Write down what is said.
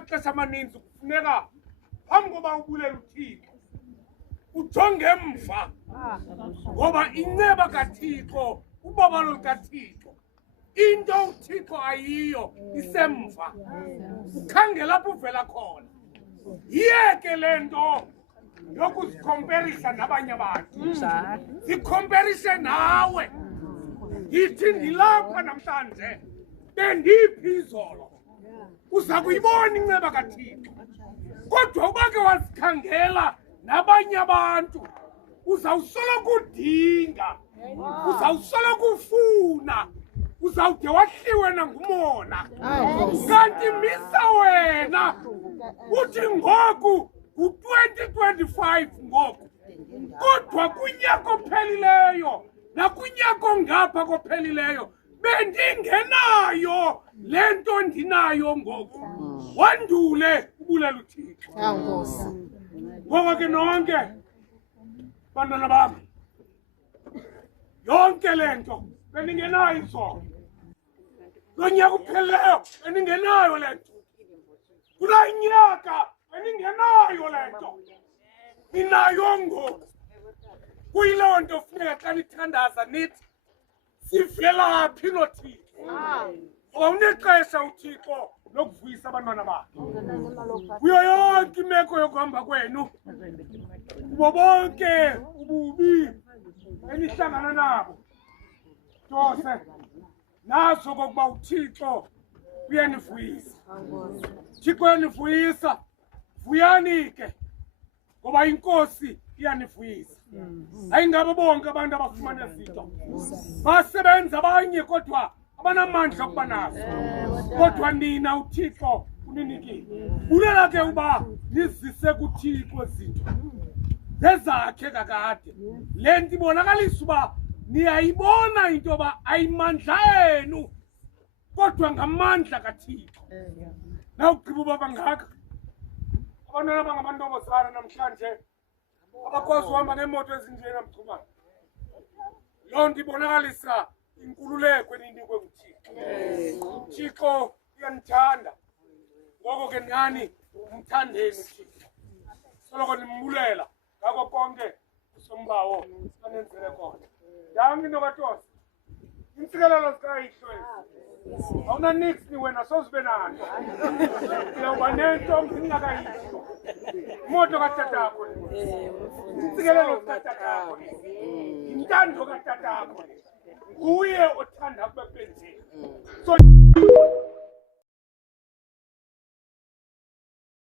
amaxesha amaninzi kufuneka phambi koba ubulela uThixo ujonge emva ngoba inceba kaThixo ubabalo lukaThixo into uThixo ayiyo isemva ukhangela lapho uvela khona yeke lento yokuzikomparisa nabanye abantu zikomparisa nawe yithi ndilapha namhlanje bendiphi izolo uza kuyibona inceba kaThixo kodwa ubake wazikhangela nabanye abantu uzawusoloko udinga uzawusoloko ufuna uzawude wahliwe nangumona kanti misa wena uthi ngoku u-2025 ngoku kodwa kunyaka ophelileyo nakunyaka ngapha kophelileyo bendingenayo le nto ndinayo ngoku wandule ubulela uThixo ngoko ke nonke bantwana bam yonke le nto bendingenayo izolo lo nyaka uphelileyo bendingenayo le nto kulaa nyaka bendingenayo le nto ninayo ngoku kuyiloo nto funeka xa nithandaza nithi sivelaphi noThixo ngoba unexesha uThixo lokuvuyisa abantwana bakhe kuyo yonke imeko yokuhamba kwenu kubo bonke ububi enihlangana nabo tose nazo kokuba uThixo uyanivuyisa uThixo uyanivuyisa vuyani ke ngoba inkosi iyanivuyisa hayi ngabo bonke abantu abafumana izinto basebenza abanye kodwa abanamandla okuba nazo kodwa nina uThixo uninikile bulela ke uba nizise kuThixo izinto zezakhe kakade le nto ibonakalisa uba niyayibona into yoba ayimandla enu kodwa ngamandla kaThixo nawugqiba uba bangaka abantwana abangamantombazana namhlanje abakwazi uhamba ngeemoto ezinjena mchumane loo nto ibonakalisa inkululeko eninikwe nguThixo uThixo uyanithanda ngoko ke nani umthandeni uThixo soloko nimbulela ngako konke usombawo anenzele kona yangi into katosi intsikelelo zikayihlo awuna nix ni wena sozibe nanto uyawuba nento ngingakayihlo imoto katatakho intsikelelo zikatatakho intando katatakho nguye othanda kube benzeni so